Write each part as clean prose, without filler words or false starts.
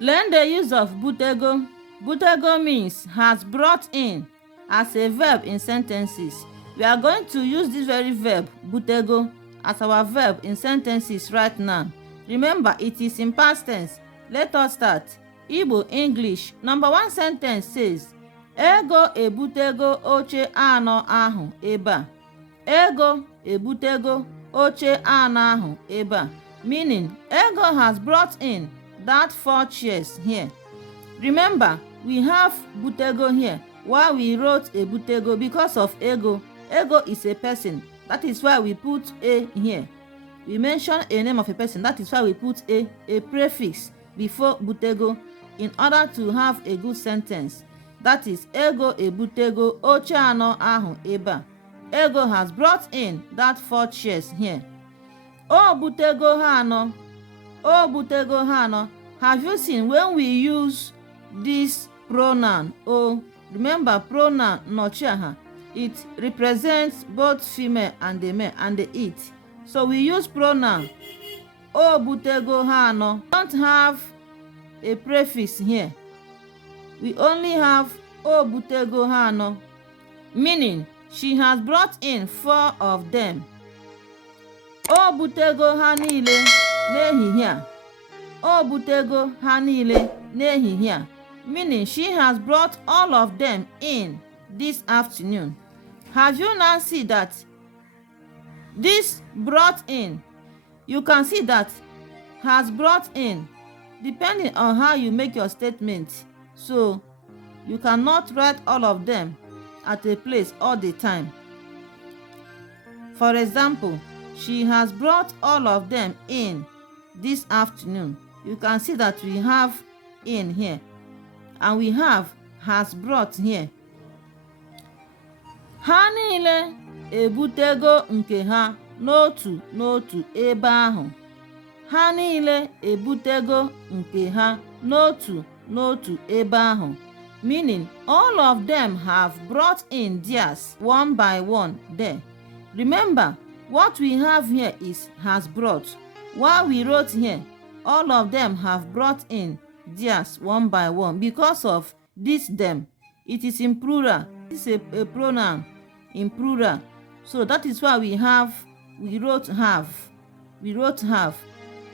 Learn the use of Butego. Butego means has brought in as a verb in sentences. We are going to use this very verb, Butego, as our verb in sentences right now. Remember, it is in past tense. Let us start. Igbo English. Number 1 sentence says, Ego ebutego oche anọ ahụ ebe a. Ego ebutego oche anọ ahụ ebe a. Meaning, Ego has brought in that 4 chairs here. Remember, we have Butego here while we wrote ebutego because of Ego. Ego is a person. That is why we put a here. We mention a name of a person. That is why we put a prefix before Butego in order to have a good sentence. That is, Ego ebutego oche anọ ahụ ebe a. Ego has brought in that 4 chairs here. O butego ha anọ. O butego ha anọ. Have you seen when we use this pronoun o? Remember, pronoun nọchiaha. It represents both female and the male and the it. So we use pronoun o butego ha anọ. Don't have a prefix here. We only have o butego ha anọ, meaning she has brought in 4 of them. O butego ha niile n'ehihie a. O butego ha niile n'ehihie a, meaning she has brought all of them in this afternoon. Have you now seen that this brought in? You can see that has brought in depending on how you make your statement. So you cannot write all of them at a place all the time. For example, she has brought all of them in this afternoon. You can see that we have in here and we have has brought here. Ha niile ebutego nke ha n'otu n'otu ebe ahụ. Ha niile ebutego nke ha n'otu n'otu ebe ahụ. Meaning, all of them have brought in theirs one by one there. Remember, what we have here is has brought. While we wrote here, all of them have brought in theirs one by one because of this them. It is in plural. This is a pronoun in plural. So that is why we wrote have. We wrote have,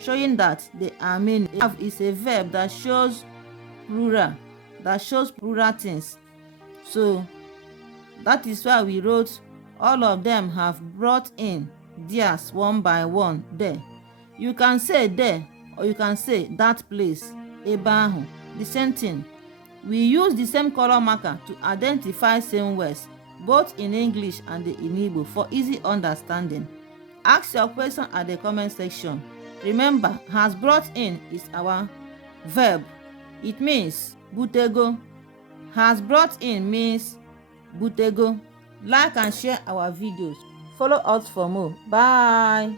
showing that they are many. Have is a verb that shows plural. That shows plural things. So that is why we wrote all of them have brought in theirs one by one there. You can say there or you can say that place, ebe ahụ, the same thing. We use the same color marker to identify same words both in English and in Igbo for easy understanding. Ask your question at the comment section. Remember, has brought in is our verb. It means Butego. Has brought in means Butego. Like and share our videos. Follow us for more. Bye.